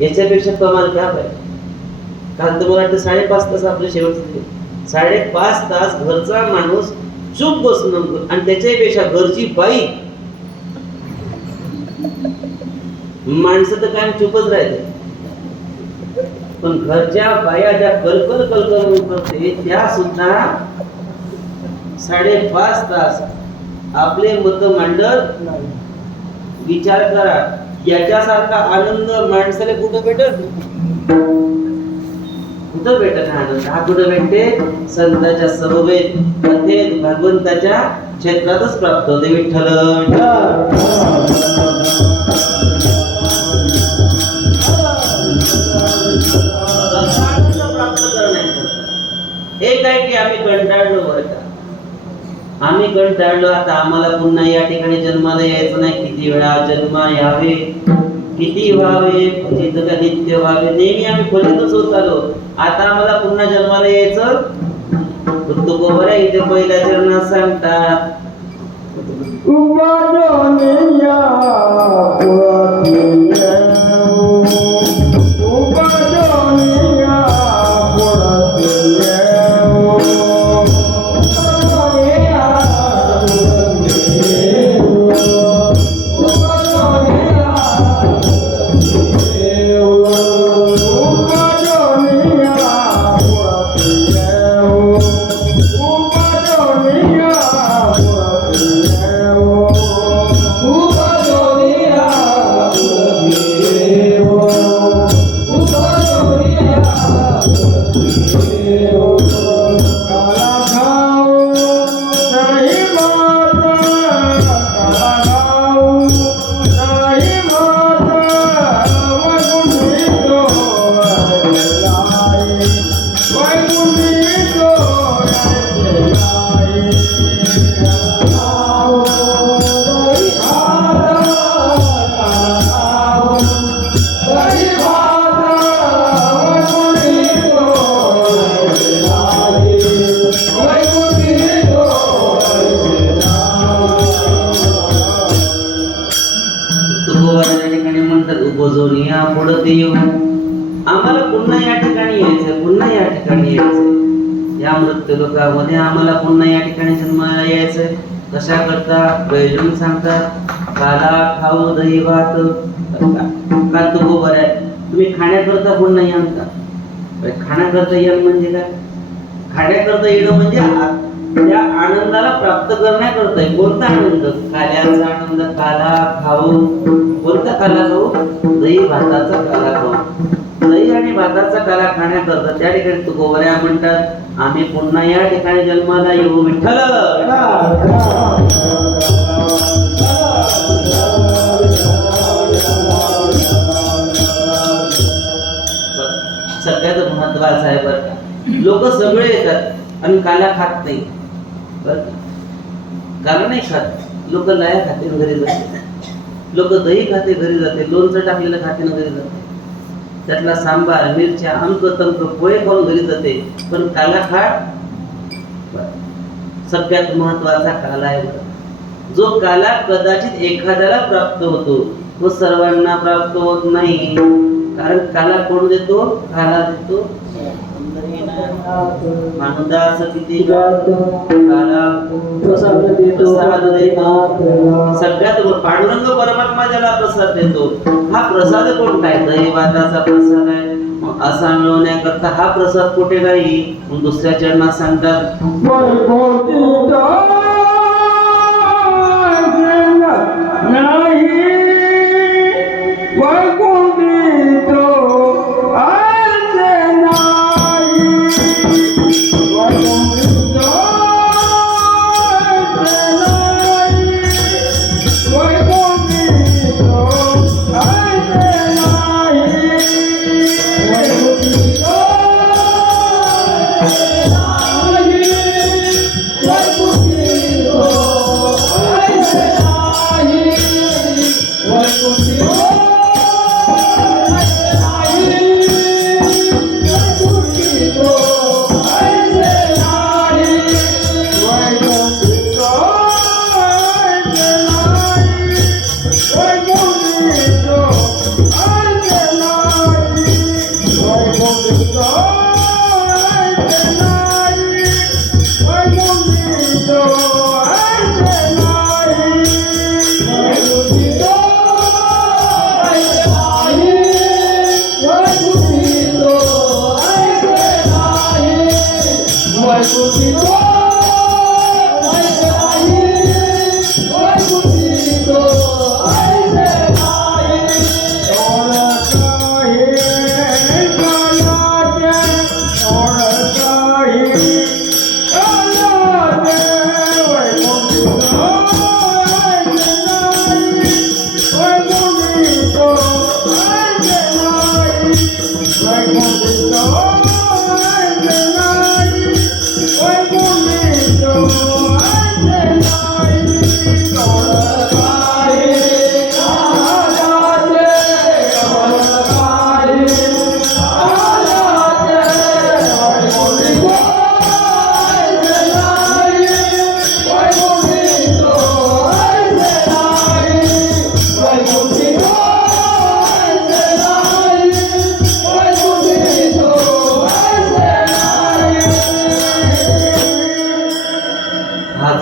याच्यापेक्षा कमाल काय पाहिजे? कारण तुम्हाला वाटतं 5.5 तास आपले शेवटचे 5.5 तास घरचा माणूस चूप बसून, आणि त्याच्यापेक्षा घरची बाई, माणसं तर काय चुपच राहते, पण घरच्या बाया ज्या कलकल कलकल करते त्या सुद्धा 5.5 तास आपले मत मांडत नाही. विचार करा, याच्यासारखा आनंद माणसाला कुठं भेटत? कुठं भेटत आनंद? हा कुठं भेटते? संतांच्या समवेत कथेत भगवंताच्या क्षेत्रातच प्राप्त होते. विठ्ठल प्राप्त करण्याकरता एक आहे की आम्ही कंटाळलो, बरं का, आम्ही कंटाळलो, आता आम्हाला पुन्हा या ठिकाणी जन्माला यायचं नाही. किती वेळा जन्म यावे, किती व्हावे, फलित का नित्य व्हावे, नेहमी आम्ही फलितच होत आलो. आता आम्हाला पुन्हा जन्माला यायचं. तुकोबर इथे पहिल्या चरणात सांगतात, आम्हाला पुन्हा या ठिकाणी यायचं, पुन्हा या ठिकाणी यायचं, या मृत्यू लोकामध्ये आम्हाला पुन्हा या ठिकाणी जन्माला यायचंय. कशा करता? प्रयोजन सांगतात, काला खाऊ दही भात. का तुकोबर आहे, तुम्ही खाण्याकरता पुन्हा याल का? खाण्याकरता येणं म्हणजे काय? खाण्याकरता येणं म्हणजे त्या आनंदाला प्राप्त करण्याकरता. कोणता आनंद? काल्याचा आनंद. काला खाऊ, कोणता काला खाऊ? दही भाताचा काला खाऊ. दही आणि भाताचा काला खाण्याकरता त्या ठिकाणी तुकोबऱ्या म्हणतात, आम्ही पुन्हा या ठिकाणी जन्माला येऊ. विठ्ठल सगळ्यात महत्वाचं आहे बरं का. लोक सगळे येतात आणि काला खात नाही, बरं काला नाही खात. लोक लाया खाते घरी जाते, लोक दही खाते घरी जाते, लोणचं टाकलेलं खाते घरी जाते, त्यातला सांबार मिरच्या अंक तंक पोहे खाऊन घरी जाते, पण काला खाट सगळ्यात महत्वाचा काला आहे बरं. जो काला कदाचित एखाद्याला प्राप्त होतो, तो सर्वांना प्राप्त होत नाही. कारण काला कोण देतो? काला देतो मानदास किती काला प्रसाद देतो. सगळ्यात पांडुरंग परमात्मा ज्याला प्रसाद देतो, हा प्रसाद कोणता आहे? दही भाताचा प्रसाद आहे. असा मिळवण्याकरता हा प्रसाद कुठे नाही? दुसऱ्या चरणात सांगतात,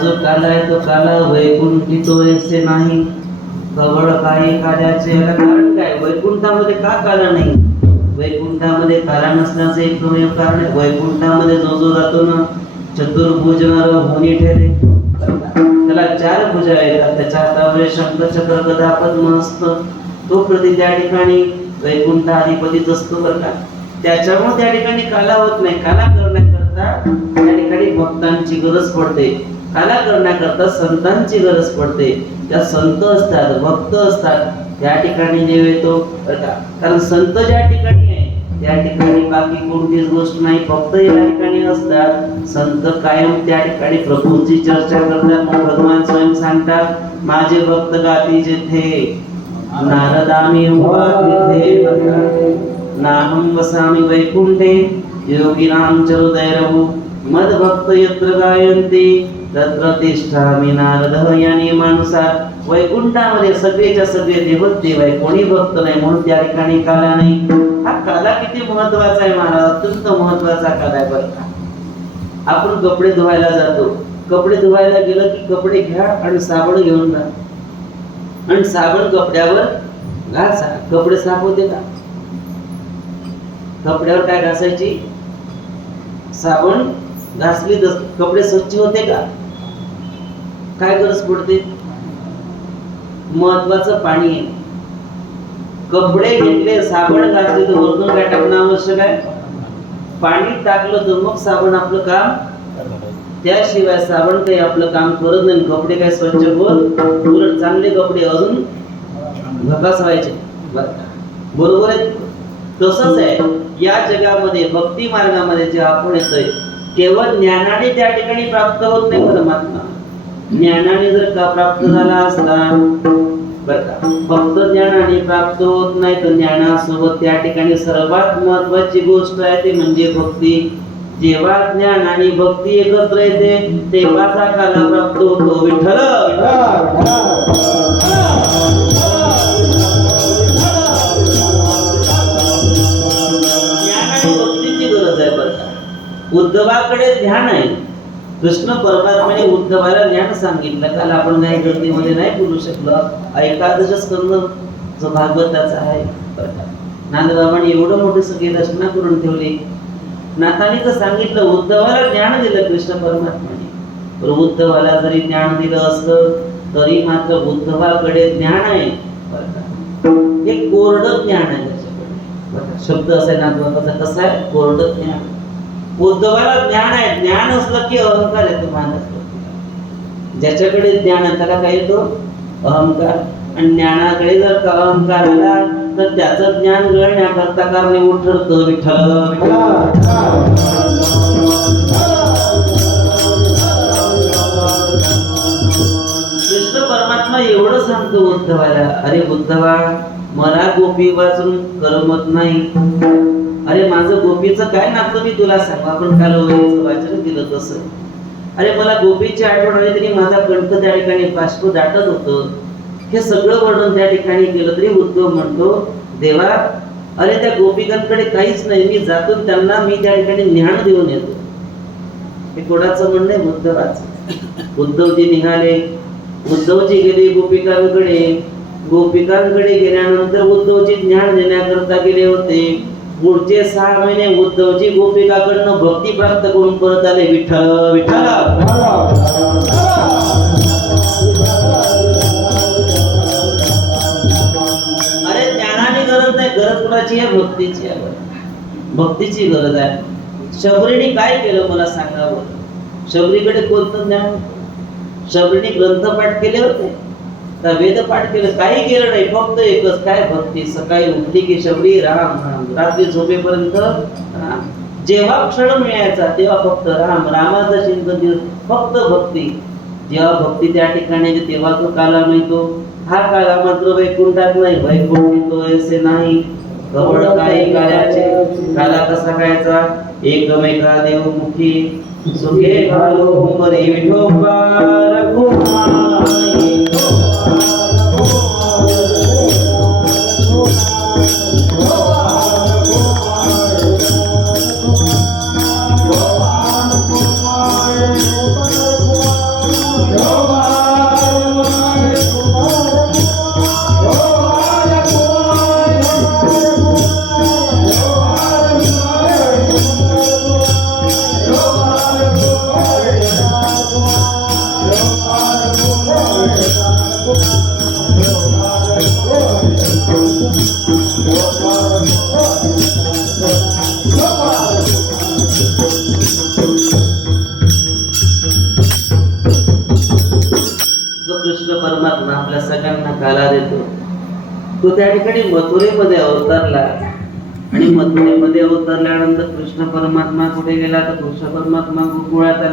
जो काला आहे तो काला वैकुंठी तो ऐसे नाही कवळ काही काल्याचे याला कारण काय वैकुंठामध्ये का काला नाही वैकुंठामध्ये काला नसण्याचे एकमेव कारण आहे वैकुंठामध्ये जो जो जातो ना चतुर्भुज नर होनी ठेरे त्याला 4 भुजा येतात त्याच्या हातावर शंखचक्र गदा पद्म असतं तो प्रति त्या ठिकाणी वैकुंठाधिपतीच असतो बरं का त्याच्यामुळे त्या ठिकाणी काला होत नाही काला करण्याकरता त्या ठिकाणी भक्तांची गरज पडते काला करण्याकरता संतांची गरज पडते त्या संत असतात भक्त असतात त्या ठिकाणी देव येतो कारण संत ज्या ठिकाणी आहे त्या ठिकाणी बाकी कोणतीच गोष्ट नाही फक्त या ठिकाणी असतात संत कायम त्या ठिकाणी प्रभूंची चर्चा करतात मग भगवान स्वयं सांगतात माझे भक्त गाती जेथे नारदामी तिथे नाहं वसामि वैकुंठे योगिनां च हृदयरहु मद भक्त यत्र गायन्ति तत्र तिष्ठामि नारद या नियमानुसार वैकुंठामध्ये सगळेच्या सगळे देवच देव आहे कोणी भक्त नाही म्हणून त्या ठिकाणी काला नाही हा काला किती महत्वाचा आहे महाराज अत्यंत महत्वाचा काला आहे बरं का आपण कपडे धुवायला जातो कपडे धुवायला गेलं की कपडे घ्या आणि साबण घेऊन जा आणि साबण कपड्यावर घासा कपडे साफ होते का कपड्यावर काय घासायची साबण घासली तर कपडे स्वच्छ होते का काय गरज पडते महत्वाचं पाणी आहे कपडे घेतले साबण घातले तर वरून काय टाकणं आवश्यक आहे पाणी टाकलं तर मग साबण आपलं काम त्याशिवाय साबण काही आपलं काम करत नाही कपडे काय स्वच्छ होत उलट चांगले कपडे अजून झकास व्हायचे बरोबर आहे तसंच आहे या जगामध्ये भक्ती मार्गामध्ये जे आपण येतोय केवळ ज्ञानाने त्या ठिकाणी प्राप्त होत नाही परमात्मा ज्ञानाने जर का प्राप्त झाला असता बरं का फक्त ज्ञानाने प्राप्त होत नाही तर ज्ञानासोबत त्या ठिकाणी सर्वात महत्वाची गोष्ट आहे ते म्हणजे भक्ती जेव्हा ज्ञान आणि भक्ती एकत्र येते तेव्हाच हा काला प्राप्त होतो विठ्ठल उद्धवाकडे ध्यान आहे कृष्ण परमात्म्याने उद्धवाला ज्ञान सांगितलं काल आपण काही गर्दीमध्ये नाही बोलू शकलो एकादश स्कंद जो भागवताचा आहे नांदबाबांनी एवढं मोठी सगळी रचना करून ठेवली नाथांनी तर सांगितलं उद्धवाला ज्ञान दिलं कृष्ण परमात्म्याने पण उद्धवाला जरी ज्ञान दिलं असतं तरी मात्र उद्धवाकडे ज्ञान आहे हे कोरडं ज्ञान आहे त्याच्याकडे शब्द असा नाथबाबाचा कसा आहे कोरडं ज्ञान उद्धवाला ज्ञान आहे ज्ञान असलं की अहंकार येतो माणसाला ज्याच्याकडे ज्ञान आहे त्याला काय येतो अहंकार आणि ज्ञानाकडे जर का अहंकार आला तर त्याचं ज्ञान गळण्याकरता कारणीभूत ठरतं विठ्ठल कृष्ण परमात्मा एवढं सांगतो उद्धवाला अरे उद्धवा मला गोपी वाचून करमत नाही अरे माझं गोपीचं काय नातं मी तुला सांगू आपण काल वाचन दिलं तसं अरे मला गोपीची आठवण आली तरी माझा कंठ त्या ठिकाणी बाष्प दाटत होतं हे सगळं वर्णन त्या ठिकाणी केलं तरी उद्धव म्हणतो देवा अरे त्या गोपिकांकडे काहीच नाही मी जातो त्यांना मी त्या ठिकाणी ज्ञान देऊन येतो हे कोणाचं म्हणणं आहे उद्धवाचं उद्धवजी निघाले उद्धवजी गेले गोपिकांकडे गेल्यानंतर उद्धवजी ज्ञान देण्याकरता गेले होते पुढचे 6 महिने उद्धवजी गोपिकाकडनं भक्ती प्राप्त करून परत आले. विठ्ठल विठ्ठल. अरे ज्ञानाची गरज नाही, गरज कुणाची आहे? भक्तीची आहे. भक्तीची गरज आहे. शबरीने काय केलं मला सांगा बरं. शबरीकडे कोणतं ज्ञान? शबरीने ग्रंथ पाठ केले होते का वेद पाठ केलं? काही केलं नाही, फक्त एकच काय? भक्ती. सकाळी उठली की शबरी राम राम, रात्री झोपेपर्यंत राम. जेव्हा क्षण मिळायचा तेव्हा फक्त राम, रामाचं चिंतन, फक्त भक्ती. जेव्हा भक्ती त्या ठिकाणी येते तेव्हा तो काला मिळतो. हा काला मात्र वैकुंठात नाही. वैकुंठी तो ऐसे नाही कवळ काही काल्याचे. काला कसा खायचा? एकमेका देव मुखी सुखे घालो मरे विठोबा रघुमाई. कृष्ण परमात्मा आपल्या सगळ्यांना काला देतो. तो त्या ठिकाणी मथुरेमध्ये अवतरला आणि मथुरेमध्ये अवतरल्यानंतर कृष्ण परमात्मा कुठे गेला? तर कृष्ण परमात्मा गोकुळात आला.